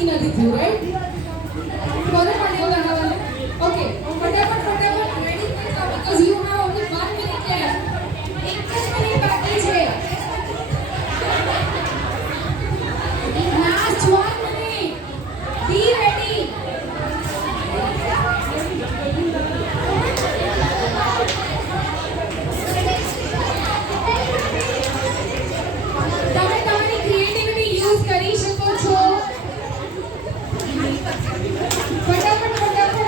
નક્કી નથી થયું, રાઈટ? કોને પણ એવું લગાવવાનું? ઓકે, ફટાફટ રેડી થઈ જાઓ because you have only 1 minute left. એક જ મિનિટ બાકી છે. Last 1 minute. Be ready. તમે તમારી ક્રિએટિવિટી યુઝ કરી શકો છો. ફટાફટ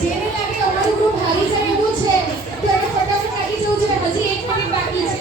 જેને લાગે અમારું ગ્રુપ હારી જાય એવું છે તો એને ફટાફટ લાગી જવું છે. હજી 1 મિનિટ બાકી છે.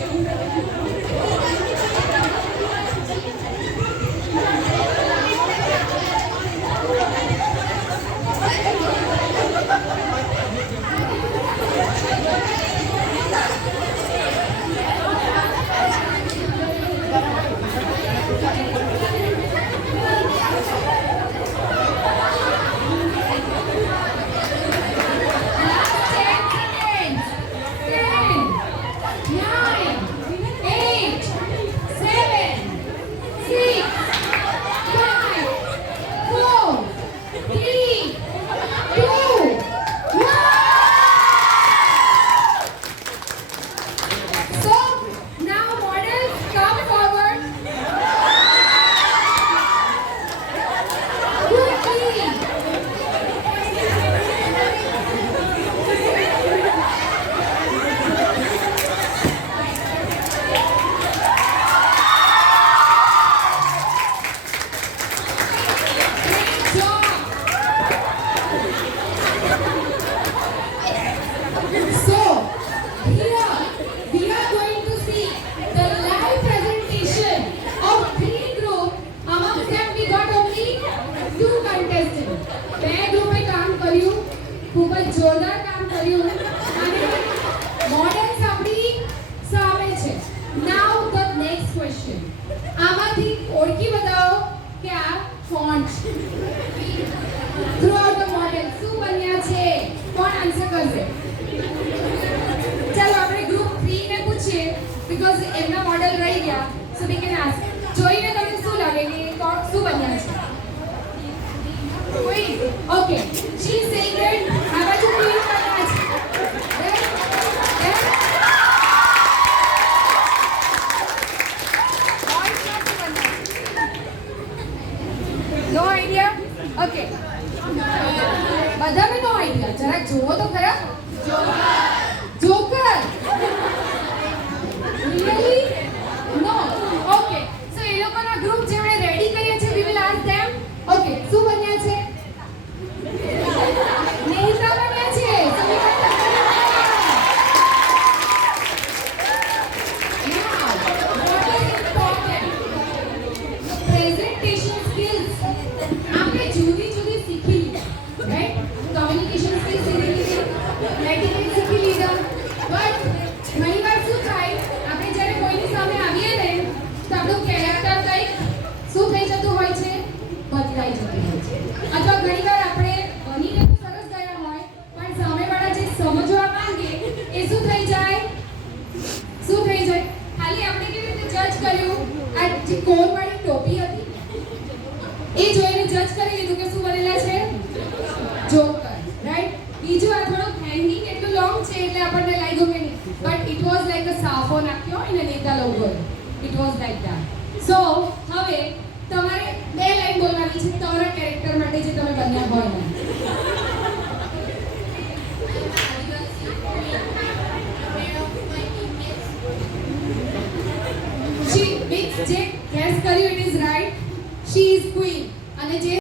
ખૂબ જ જોરદાર કામ કર્યું અને મોડેલ્સ આપણી સામે છે. નાઉ ધ નેક્સ્ટ ક્વેશ્ચન. આમાંથી ઓળખી બતાવો કે આ font through out the model શું બન્યા છે? કોણ આન્સર કરશે? ચાલો આપણે ગ્રુપ 3 ને પૂછીએ બીકોઝ એમના મોડેલ રહી ગયા. સો વી કેન આસ્ક. જોઈને તમને શું લાગે કે કોણ શું બન્યા છે? કોઈ? Okay, she is saying that આ બાજુ ક્વીન બન્યા છે. નો આઈડિયા? ઓકે, બધાને નો આઈડિયા. જરાક જોવો તો ખરા. જોકર. રિયલી? નો. ઓકે, સો એ લોકોના ગ્રુપ જેમણે રેડી કર્યા છે we will ask them. Okay, શું બન્યા છે? નેતા બન્યા છે. પ્રેઝન્ટેશન સ્કિલ્સ આપણે જુદી શીખી લીધા, રાઈટ? કમ્યુનિકેશન સ્કિલ્સ શીખી લીધી, એટિટ્યુડ શીખી લીધા. બટ ઘણીવાર શું થાય, આપણે જ્યારે કોઈની સામે આવીએ ને તો આપણું કેરેક્ટર કંઈક શું થઈ જતું હોય છે? બદલાઈ જતું હોય છે. અથવા ઘણીવાર આપણે બનીને તો સરસ ગયા હોય પણ સામેવાળા જે સમજવા માંગે એ શું થઈ જાય? ખાલી આપણે કેવી રીતે જજ કર્યું? આ જે કોનવાળી ટોપી હતી એ જોઈને જજ કરી લીધું કે શું બનેલા છે? Joker, right? બીજું આ થોડું હેંગિંગ એટલું લોંગ છે એટલે આપણને લાગ્યું કે નહીં, but it was like a સાફો નાખ્યો હોય ને નેતા લોગો. It was like that. સો હવે તમારે